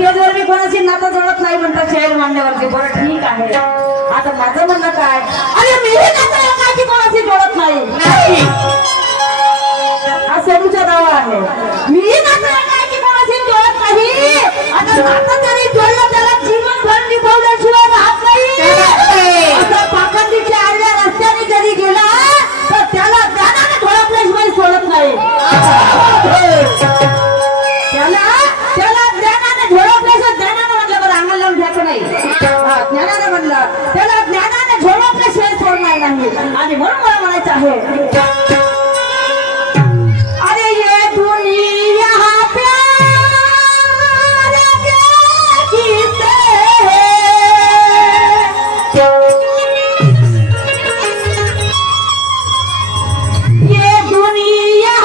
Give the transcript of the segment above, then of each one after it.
स्टेजवर मी कोणाची नातं जोडत नाही म्हणतात शहर मांडण्यावरती. बरं ठीक आहे, आता माझं म्हणणं काय, अरे मी नातं कोणाची जोडत नाही, हा सेलूचा दावा आहे. मी नातं कोणाची जोडत नाही. आता नातं जरी जोडलं त्याला जीवनभर निभवल्याशिवाय राहत नाही. आता पाखंडीच्या आडव्या रस्त्याने जरी गेला तर त्याला ज्ञानाने ढोळपल्याशिवाय सोडत नाही. त्याला ज्ञानाने झोडपल्याशिवाय, ज्ञानाने म्हटलं बरं अंगाला लावून घ्यायचं नाही, ज्ञानाने म्हणलं त्याला ज्ञानाने झोडपल्याशिवाय सोडणार नाही. आणि म्हणून मला म्हणायचं आहे, अरे ये दुनिया प्यार किसे ये दुनिया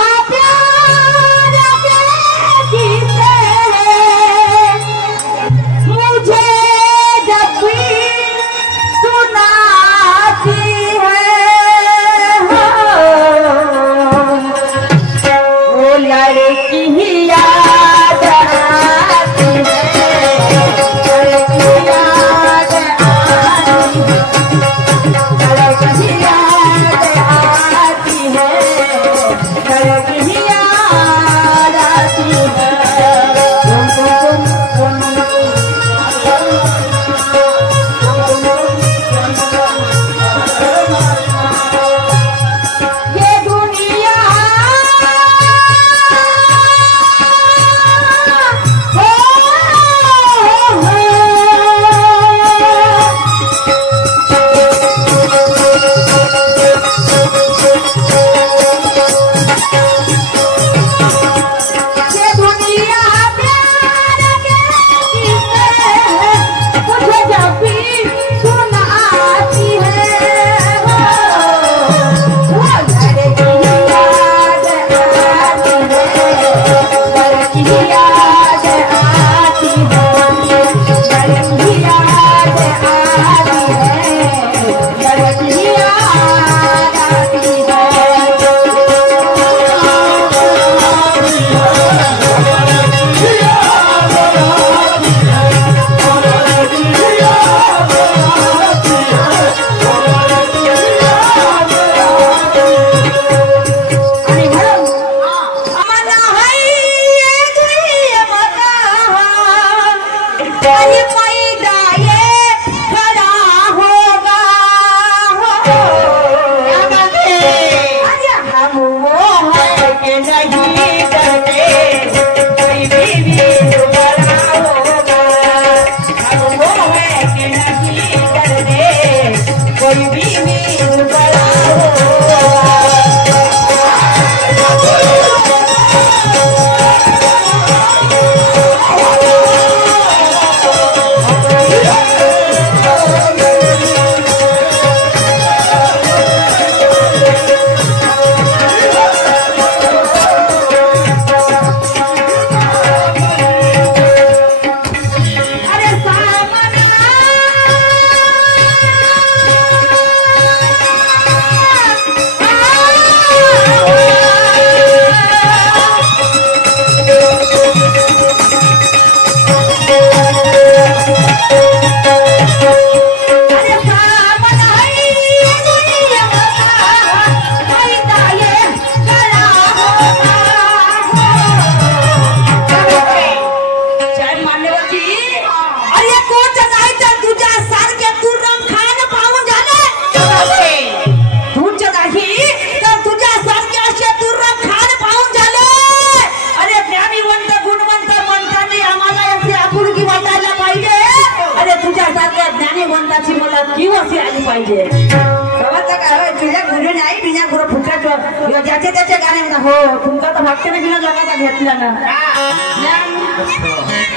पाहिजे गावाचा काय तुझ्या गुरु नाही बिना गुरु फुटायचं ज्याचे त्याचे गाणे म्हणा. हो तुमचा तर भागते ना बिना लोकांचा घेतला ना.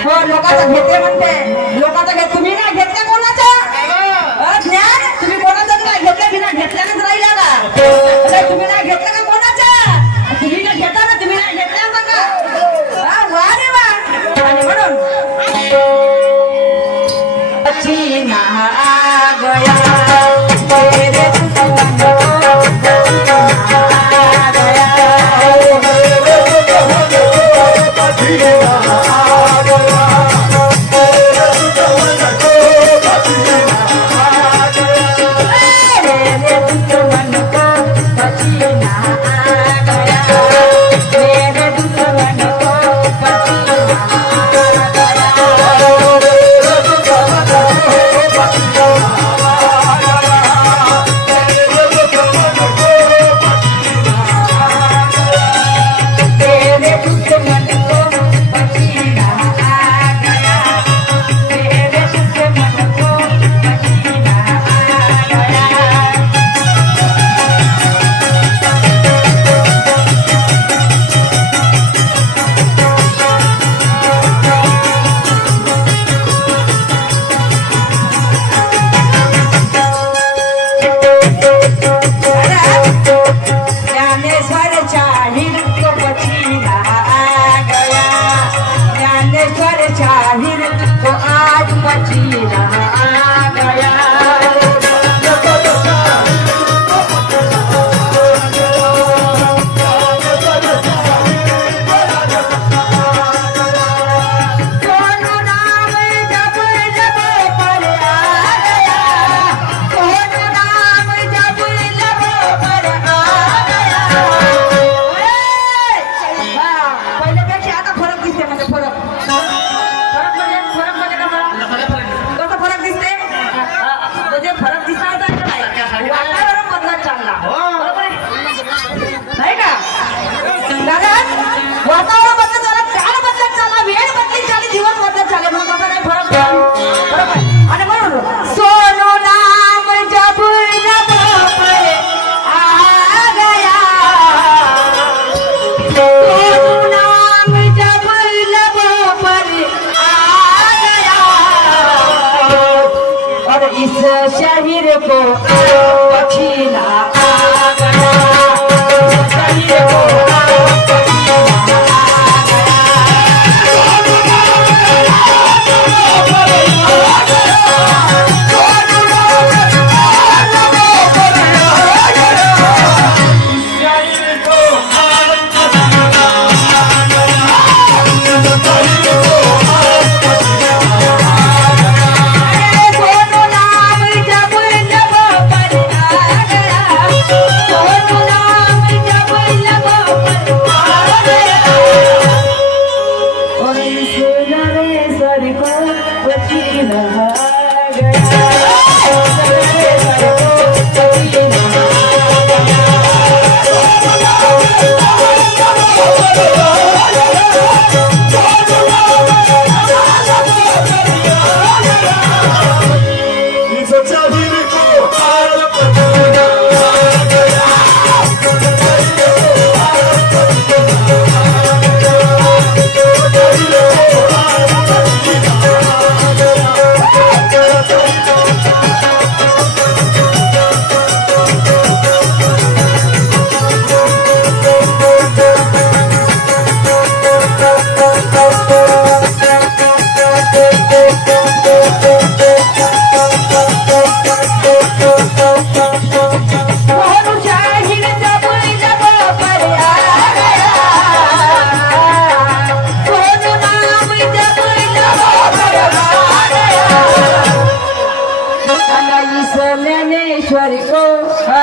हो लोकांचा घेते म्हणते लोकांचा घेत तुम्ही नाही घेतल्या कोणाचा ज्ञान तुम्ही कोणाचं नाही घेतलं बिना घेतल्यानंच राहिला का तुम्ही नाही घेतलं का कोणाचा तुम्ही काय घेता ना तुम्ही नाही घेतल्या का वा रे वा. आणि म्हणून चीना आ गया तेरे आ गया शाहिर तो आज पसीना आ गया। वातावरण बदलत झालं, काळ बदलत चालला, वेळ बदलत चालली, जीवन बदलत चालले, म्हणून आता नाही फरक बरोबर। आणि म्हणून सोनू नाम जब लब पर आ गया, सोनू नाम जब लब पर आ गया, और इस शहर को पसीना आ गया, शहर को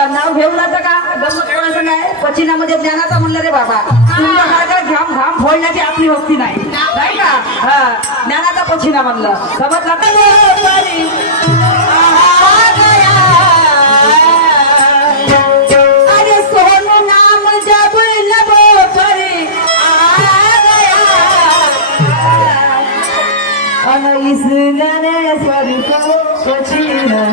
नाव घेऊन जातं का? गमत कोणाचं नाही, पचिनामध्ये ज्ञानाचा म्हणलं रे बाबा, तुमच्या घाम घाम फोडण्याची आपली वस्ती नाही, नाही का? ज्ञानाचा पचिना म्हणलं, समजलं का? अरे सोनू नाम जब लब पर आ गया, और इस ज्ञानेश्वर को पचिना